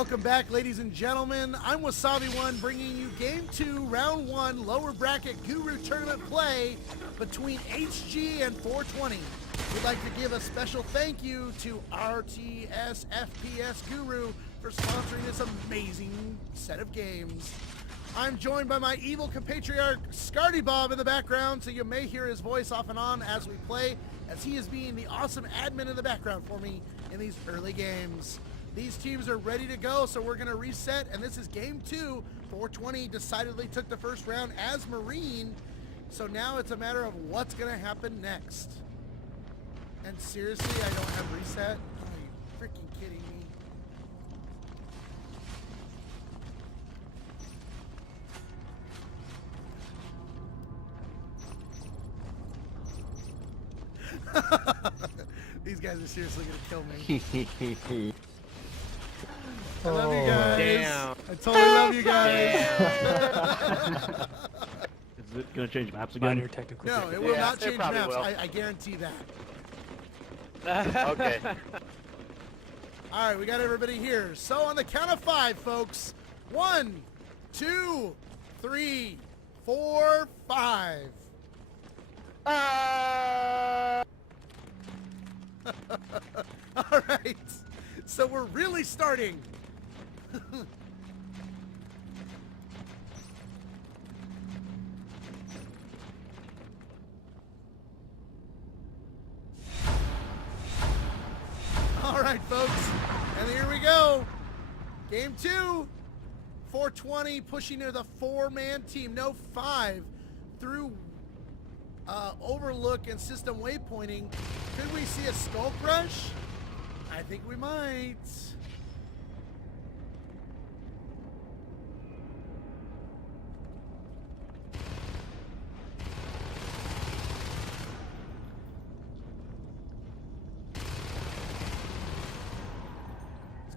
Welcome back, ladies and gentlemen. I'm Wasabi1 bringing you Game 2, Round 1, lower bracket Guru tournament play between HG and 420. We'd like to give a special thank you to RTS FPS Guru for sponsoring this amazing set of games. I'm joined by my evil compatriot Scardy Bob in the background, so you may hear his voice off and on as we play, as he is being the awesome admin in the background for me in these early games. These teams are ready to go, so we're going to reset, and this is Game 2. 420 decidedly took the first round as Marine, so now it's a matter of what's going to happen next. And seriously, I don't have reset? Are you freaking kidding me? These guys are seriously going to kill me. I love you guys. Damn. I totally love you guys. Is it going to change maps again? Minor technical No, it difficulty. will Yeah, not it change probably maps. will. I guarantee that. Okay. All right, we got everybody here. So on the count of 5, folks. 1, 2, 3, 4, 5. All right. So we're really starting. All right, folks, and here we go. Game 2, 420 pushing to the 4-man team. No, 5 through Overlook and system waypointing. Could we see a Skull Crush? I think we might.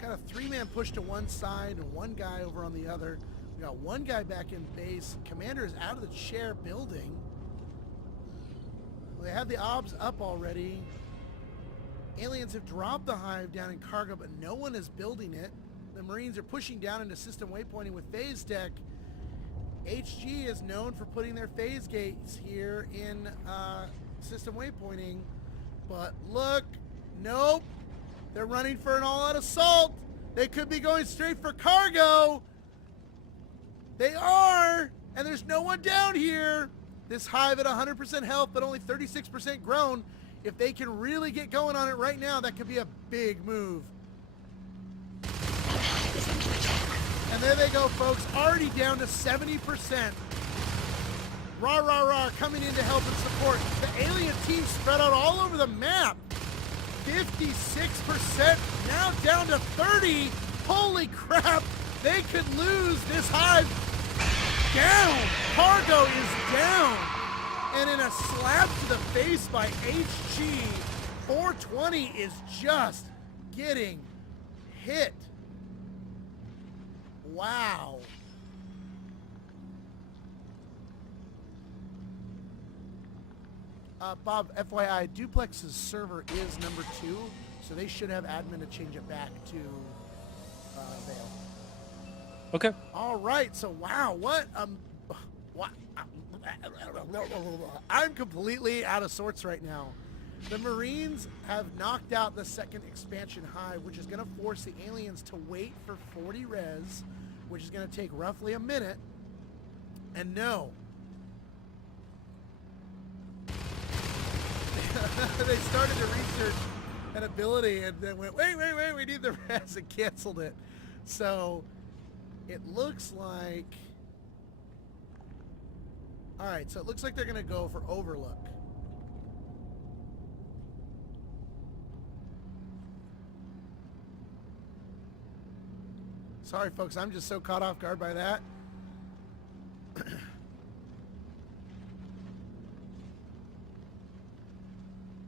Got a 3-man push to one side and one guy over on the other. We got one guy back in base. Commander is out of the chair building. Well, they have the obs up already. Aliens have dropped the hive down in cargo, but no one is building it. The Marines are pushing down into system waypointing with phase tech. HG is known for putting their phase gates here in system waypointing. But look, nope. They're running for an all-out assault. They could be going straight for cargo. They are, and there's no one down here. This hive at 100% health, but only 36% grown. If they can really get going on it right now, that could be a big move. And there they go, folks, already down to 70%. Rah, rah, rah, coming in to help and support. The alien team spread out all over the map. 56%, now down to 30. Holy crap, they could lose this hive. Down, cargo is down. And in a slap to the face by HG, 420 is just getting hit. Wow. Bob, FYI, Duplex's server is number 2, so they should have admin to change it back to Vale. Okay. All right, so wow, what I'm completely out of sorts right now. The Marines have knocked out the second expansion hive, which is going to force the aliens to wait for 40 res, which is going to take roughly a minute. And no. They started to research an ability and then went, wait, we need the res, and canceled it. So it looks like, all right, so it looks like they're going to go for Overlook. Sorry, folks, I'm just so caught off guard by that.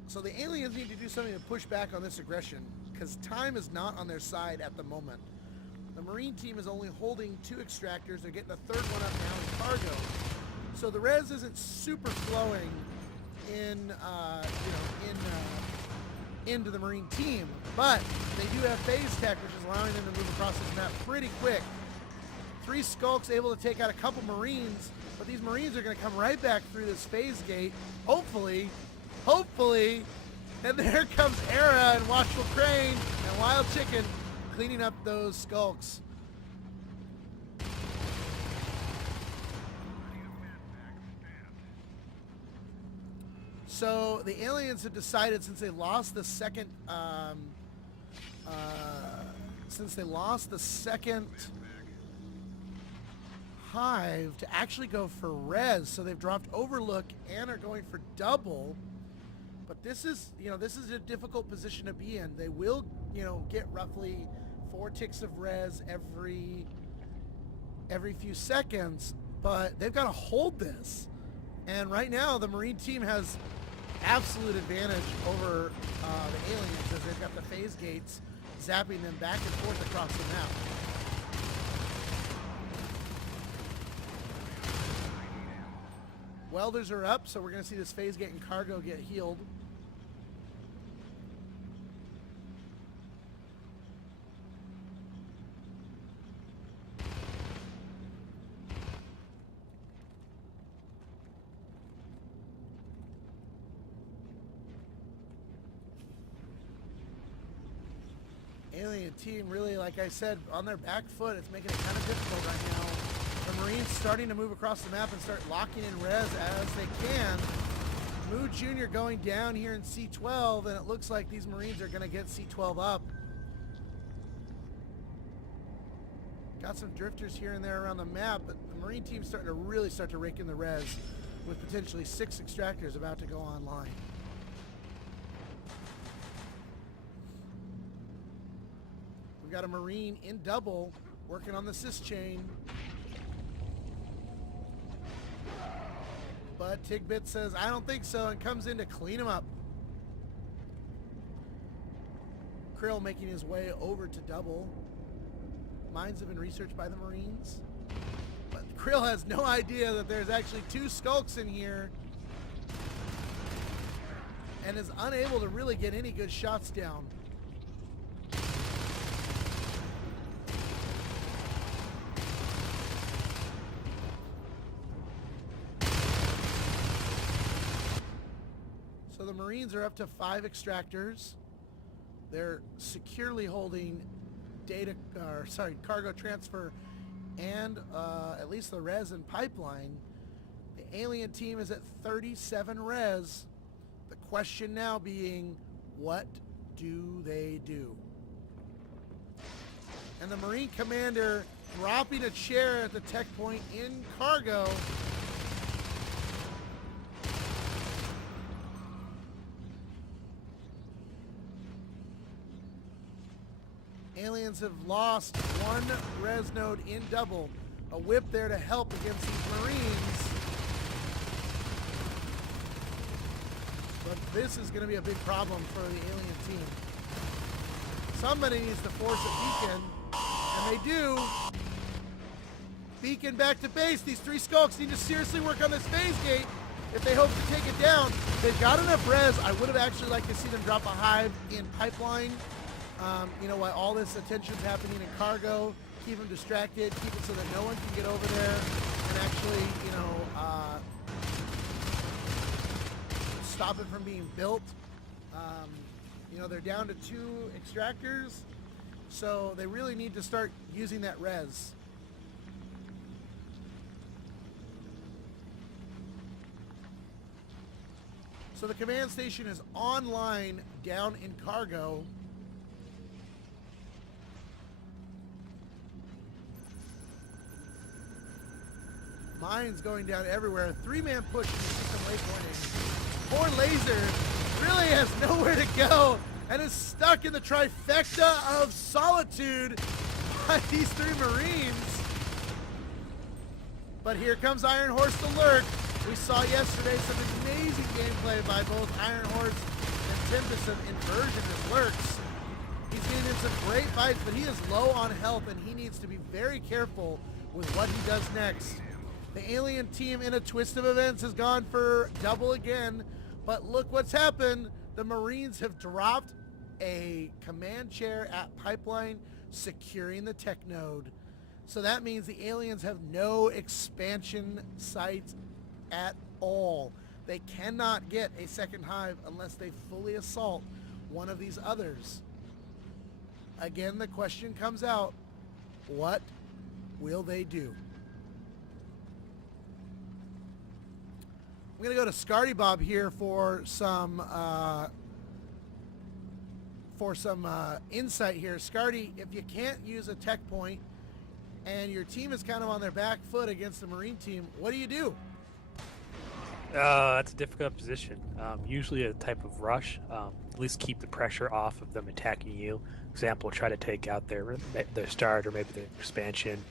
So the aliens need to do something to push back on this aggression, because time is not on their side at the moment. The Marine team is only holding 2 extractors. They're getting a 3rd one up now in cargo. So the res isn't super flowing in into the Marine team. But they do have phase tech, which is allowing them to move across this map pretty quick. 3 Skulks able to take out a couple Marines, but these Marines are going to come right back through this phase gate. Hopefully. And there comes Era and Watchful Crane and Wild Chicken cleaning up those Skulks. So the aliens have decided, since they lost the second, hive, to actually go for res. So they've dropped Overlook and are going for double. But this is a difficult position to be in. They will, get roughly 4 ticks of res every few seconds, but they've got to hold this. And right now, the Marine team has absolute advantage over the aliens, as they've got the phase gates zapping them back and forth across the map. Welders are up, so we're going to see this phase gate and cargo get healed. Alien team really, like I said, on their back foot. It's making it kind of difficult right now. The Marines starting to move across the map and start locking in res as they can. Moo Jr. going down here in C12, and it looks like these Marines are going to get C12 up. Got some drifters here and there around the map, but the Marine team's starting to really start to rake in the res, with potentially 6 extractors about to go online. We've got a Marine in double working on the sys chain. But Tigbit says, I don't think so, and comes in to clean him up. Krill making his way over to double. Mines have been researched by the Marines. But Krill has no idea that there's actually 2 Skulks in here, and is unable to really get any good shots down. So the Marines are up to 5 extractors. They're securely holding cargo transfer and at least the res and pipeline. The alien team is at 37 res. The question now being, what do they do? And the Marine commander dropping a chair at the tech point in cargo. Aliens have lost 1 res node in double. A whip there to help against these Marines. But this is going to be a big problem for the alien team. Somebody needs to force a beacon, and they do. Beacon back to base. These 3 Skulks need to seriously work on this phase gate if they hope to take it down. They've got enough res. I would have actually liked to see them drop a hive in pipeline. While all this attention's happening in cargo, keep them distracted, keep it so that no one can get over there and actually, stop it from being built. They're down to 2 extractors, so they really need to start using that res. So the command station is online down in cargo. Mines going down everywhere. 3-man push in the system waypointing. Poor Laser really has nowhere to go and is stuck in the trifecta of solitude by these 3 Marines. But here comes Iron Horse to lurk. We saw yesterday some amazing gameplay by both Iron Horse and Tempest of Inversion that lurks. He's getting in some great fights, but he is low on health, and he needs to be very careful with what he does next. The alien team, in a twist of events, has gone for double again, but look what's happened. The Marines have dropped a command chair at Pipeline, securing the tech node. So that means the aliens have no expansion sites at all. They cannot get a second hive unless they fully assault one of these others. Again, the question comes out, what will they do? I'm going to go to Scardy Bob here for some insight here. Scardy, if you can't use a tech point and your team is kind of on their back foot against the Marine team, what do you do? That's a difficult position. Usually a type of rush. At least keep the pressure off of them attacking you. Example, try to take out their start or maybe their expansion.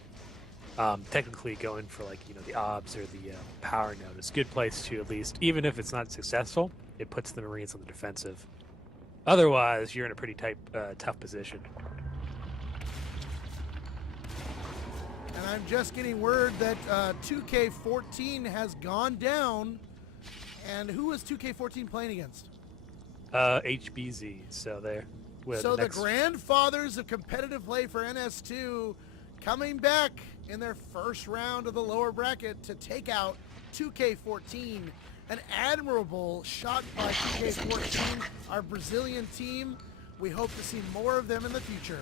Technically going for the obs or the power node is a good place to, at least, even if it's not successful, it puts the Marines on the defensive. Otherwise, you're in a pretty tough position. And I'm just getting word that 2K14 has gone down. And who was 2K14 playing against? HBZ. So there. So the grandfathers of competitive play for NS2 coming back in their first round of the lower bracket to take out 2K14. An admirable shot by 2K14, our Brazilian team. We hope to see more of them in the future.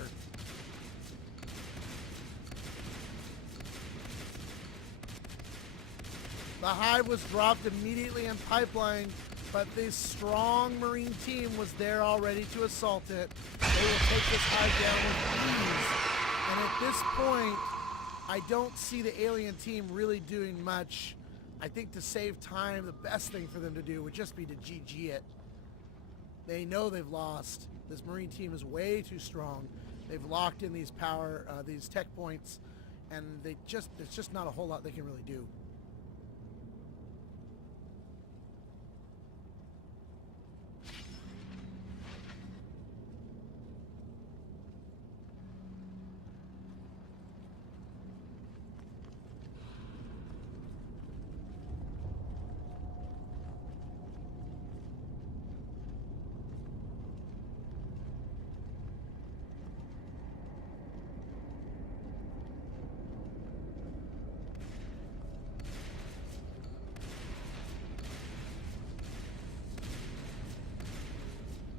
The hive was dropped immediately in Pipeline, but this strong Marine team was there already to assault it. They will take this hive down with ease. And at this point, I don't see the alien team really doing much. I think to save time, the best thing for them to do would just be to GG it. They know they've lost. This Marine team is way too strong. They've locked in these these tech points, and there's just not a whole lot they can really do.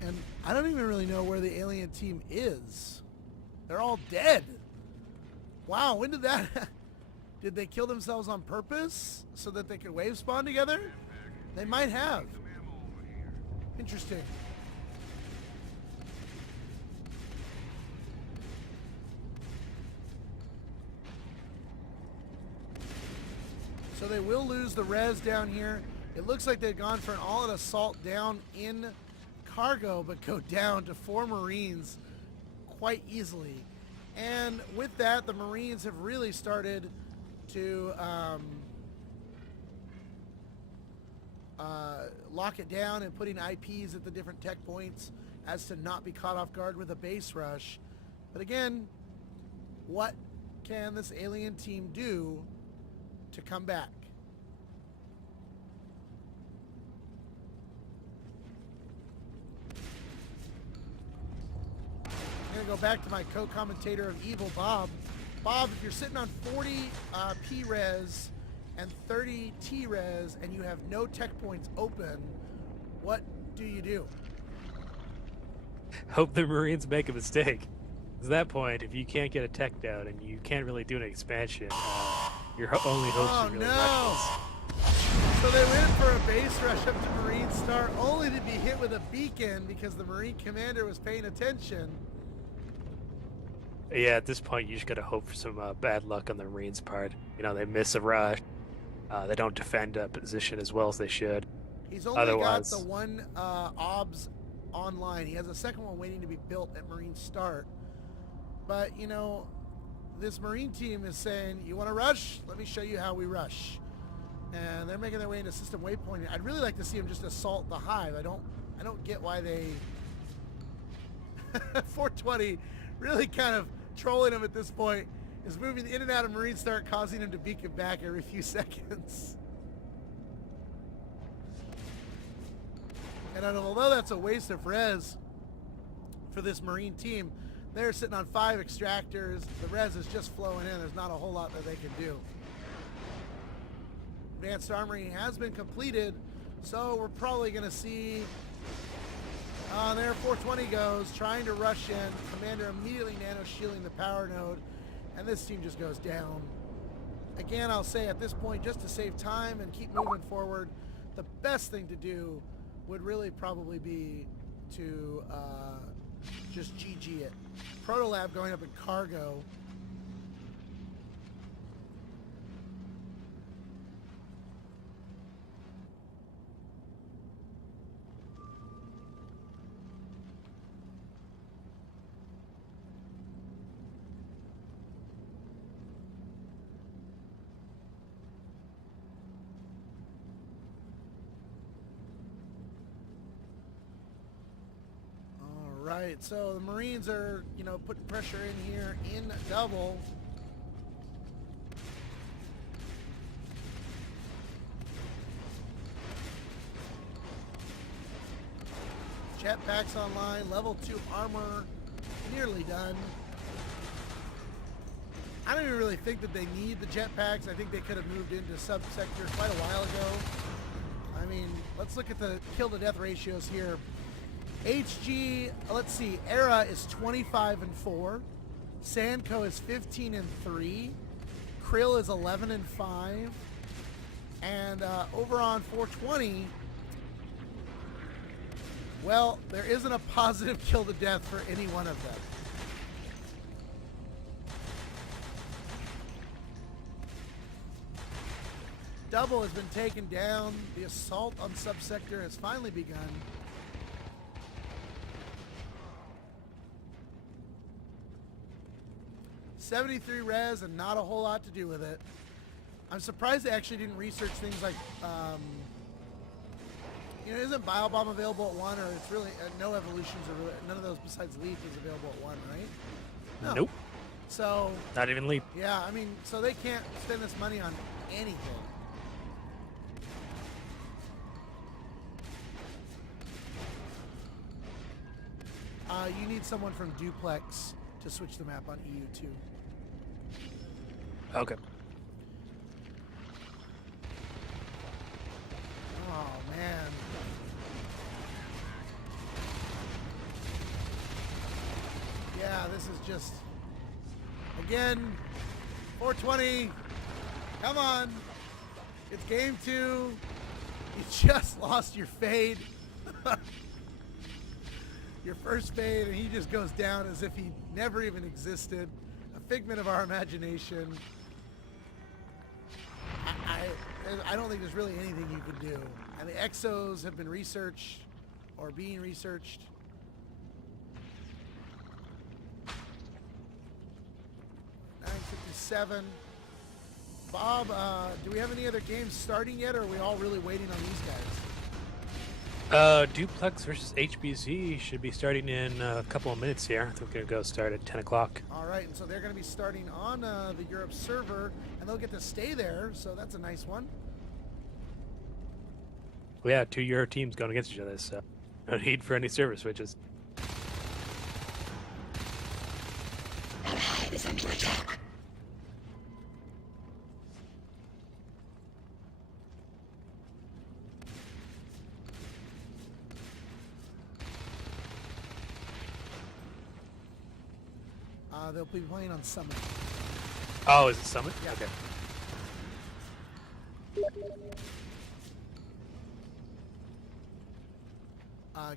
And I don't even really know where the alien team is. They're all dead. Wow, when did that... Did they kill themselves on purpose so that they could wave spawn together? They might have. Interesting. So they will lose the res down here. It looks like they've gone for an all-out assault down in cargo, but go down to 4 Marines quite easily. And with that, the Marines have really started to lock it down and putting IPs at the different tech points as to not be caught off guard with a base rush. But again, what can this alien team do to come back? I'm going to go back to my co-commentator of Evil, Bob. Bob, if you're sitting on 40 P-Res and 30 T-Res and you have no tech points open, what do you do? Hope the Marines make a mistake. At that point, if you can't get a tech down and you can't really do an expansion, your only hope is really rushes. So they went for a base rush up to Marine Star only to be hit with a beacon because the Marine commander was paying attention. Yeah, at this point, you just gotta hope for some bad luck on the Marines' part. You know, they miss a rush. They don't defend a position as well as they should. He's only got the one OBS online. He has a second one waiting to be built at Marine Start. But, you know, this Marine team is saying, you want to rush? Let me show you how we rush. And they're making their way into system waypointing. I'd really like to see them just assault the hive. I don't get why they... 420 really kind of trolling him at this point, is moving in and out of Marine Start, causing him to beacon back every few seconds. And although that's a waste of res for this Marine team, they're sitting on 5 extractors. The res is just flowing in. There's not a whole lot that they can do. Advanced armory has been completed, so we're probably going to see... there 420 goes, trying to rush in. Commander immediately nano-shielding the power node, and this team just goes down. Again, I'll say at this point, just to save time and keep moving forward, the best thing to do would really probably be to just GG it. Protolab going up in cargo. Right, so the Marines are, putting pressure in here in double. Jetpacks online, level 2 armor nearly done. I don't even really think that they need the jetpacks. I think they could have moved into subsector quite a while ago. I mean, let's look at the kill to death ratios here. HG, let's see, Era is 25-4. Sandco is 15-3. Krill is 11-5. And over on 420, well, there isn't a positive kill to death for any one of them. Double has been taken down. The assault on subsector has finally begun. $73 res and not a whole lot to do with it. I'm surprised they actually didn't research things like, isn't Biobomb available at 1, or it's really no evolutions, or none of those besides Leap is available at 1, right? No. Nope. So not even Leap. Yeah, I mean, so they can't spend this money on anything. You need someone from Duplex to switch the map on EU2. Okay. Oh, man. Yeah, this is just... Again, 420. Come on. It's game 2. You just lost your fade. Your first fade, and he just goes down as if he never even existed. A figment of our imagination. I don't think there's really anything you can do. And the exos have been researched or being researched. $957. Bob, do we have any other games starting yet, or are we all really waiting on these guys? Duplex versus HBZ should be starting in a couple of minutes here. I think we're going to go start at 10 o'clock. All right, and so they're going to be starting on the Europe server, and they'll get to stay there, so that's a nice one. Well, yeah, 2 Euro teams going against each other, so no need for any server switches. Our hive is under attack. They'll be playing on Summit. Oh, is it Summit? Yeah. Okay.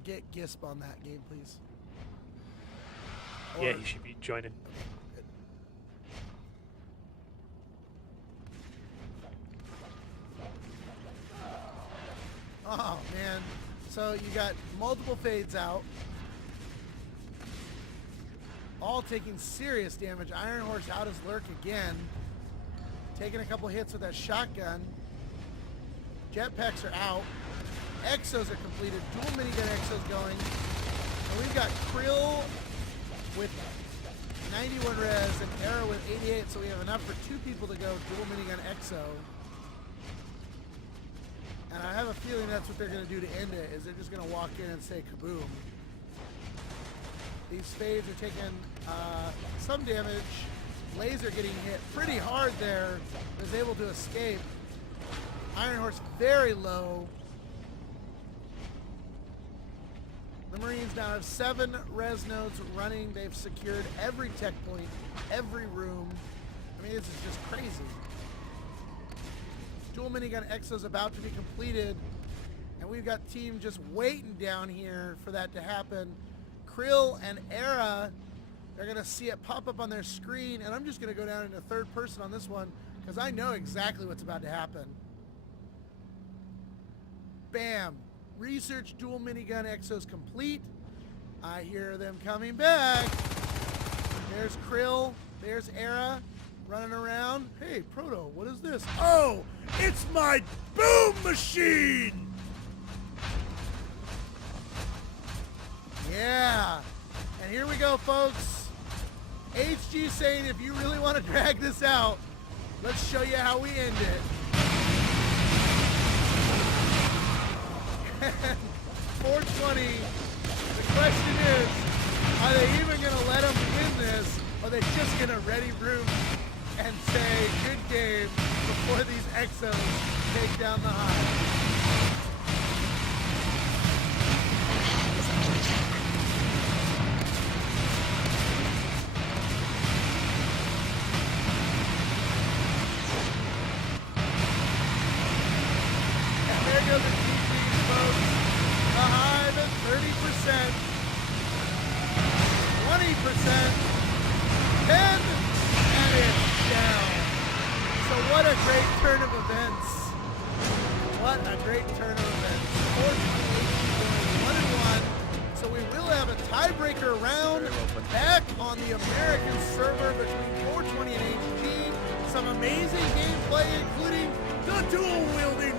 Get Gisp on that game, please. Yeah, he should be joining. Good. Oh, man. So you got multiple fades out. All taking serious damage. Iron Horse out his lurk again. Taking a couple hits with that shotgun. Jetpacks are out. Exos are completed. Dual minigun exos going. And we've got Krill with 91 res and Arrow with 88, so we have enough for 2 people to go dual minigun exo. And I have a feeling that's what they're going to do to end it, is they're just going to walk in and say kaboom. These Spades are taking some damage. Laser getting hit pretty hard there. Was able to escape. Iron Horse very low. The Marines now have 7 res nodes running. They've secured every tech point, every room. I mean, this is just crazy. Dual minigun Exo's about to be completed, and we've got team just waiting down here for that to happen. Krill and Era, they're going to see it pop up on their screen, and I'm just going to go down into third person on this one because I know exactly what's about to happen. Bam. Research dual minigun Exos complete. I hear them coming back. There's Krill. There's Era running around. Hey, Proto, what is this? Oh, it's my boom machine! Yeah. And here we go, folks. HG saying if you really want to drag this out, let's show you how we end it. 420. The question is, are they even going to let them win this? Or are they just going to ready room and say, good game, before these Exos take down the hive? And there goes the GGs, folks. The hive at 30%, 20%, 10, and it's down. So what a great turn of events. What a great turn of events. Fortunately, 1-1. So we will have a tiebreaker round back on the American server between 420 and HG. Some amazing gameplay, including the dual-wielding